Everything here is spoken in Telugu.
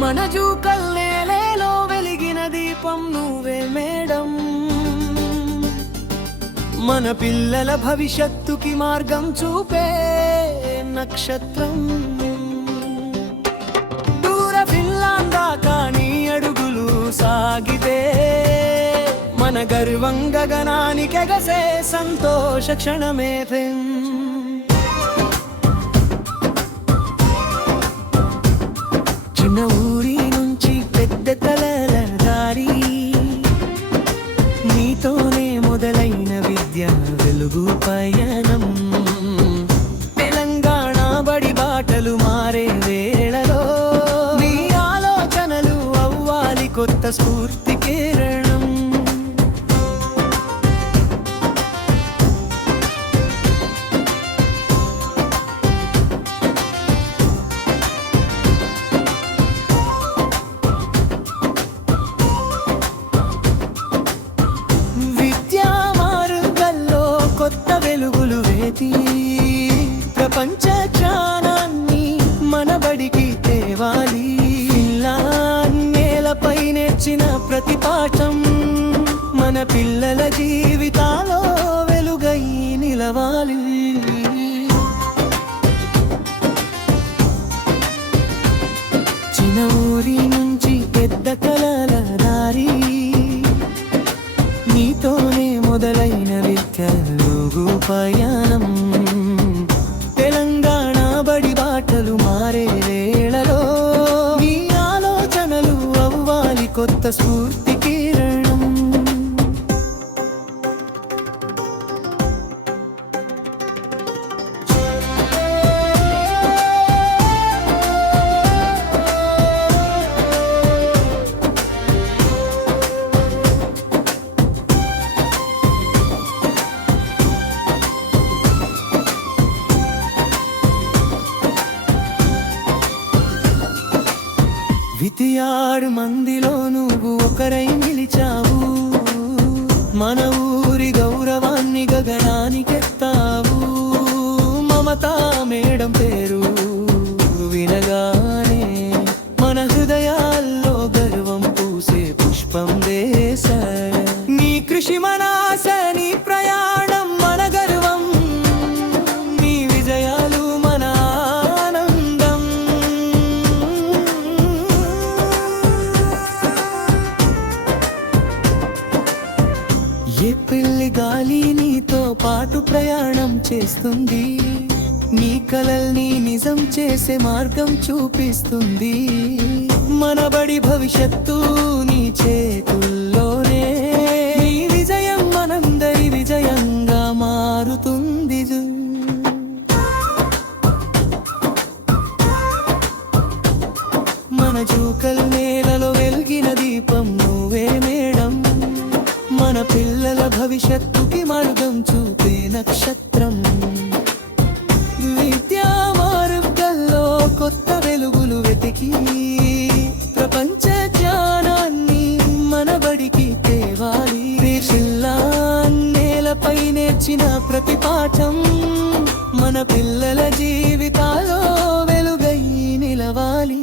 మన జూకల్నేలేలో వెలిగిన దీపం నువ్వే మేడం. మన పిల్లల భవిష్యత్తుకి మార్గం చూపే నక్షత్రం. దూర ఫిన్లాండ్ దాకా నీ అడుగులు సాగితే మన గర్వం గగనానికెగసే సంతోష క్షణమే. చిన్న ఊరి నుంచి పెద్ద కలల దారి, నీతోనే మొదలైన విద్య వెలుగు పయనం. తెలంగాణ బడి బాటలు మారే వేళలో నీ ఆలోచనలు అవ్వాలి కొత్త స్ఫూర్తి కిరణం. ప్రపంచ జ్ఞానాన్ని మన బడికి తేవాలి. నేలపై నేర్చిన ప్రతి పాఠం మన పిల్లల జీవితాల్లో వెలుగై నిలవాలి. చిన్న ఊరి నుంచి పెద్ద కలల దారి, నీతోనే మొదలైన విద్యలుగు పయనం. తెలంగాణ బడి బాటలు మారే వేళలో నీ ఆలోచనలు అవ్వాలి కొత్త స్ఫూర్తి కిరణం. వితియాడు మందిలో నువ్వు ఒకరై నిలిచావు. మన ఊరి గౌరవాన్ని గగనానికెత్తావు. మమతా మేడం పేరు వినగానే మన హృదయాల్లో గర్వం పూసే పుష్పం దేశ. నీ కృషి మన ఆశ, నీ ప్రయాణం మన గర్వం. నీ విజయాలు మన ఆనందం. ఏ పెళ్లి గాలి నీతో పాటు ప్రయాణం చేస్తుంది. నీ కలల్ని నిజం చేసే మార్గం చూపిస్తుంది. మన బడి భవిష్యత్తు నీ చేతుల్లోనే. నీ విజయం మనందరి విజయంగా మారుతుంది. మన జూకల్ నేలలో వెలిగిన దీపం నువ్వే మేడం. మన పిల్లల భవిష్యత్తుకి మార్గం చూపే నక్షత్రం. విద్యా మార్గంలో కొత్త వెలుగులు వెతికి ప్రపంచ జ్ఞానాన్ని మన బడికి తేవాలి. నేలపై నేర్చిన ప్రతి పాఠం మన పిల్లల జీవితాల్లో వెలుగై నిలవాలి.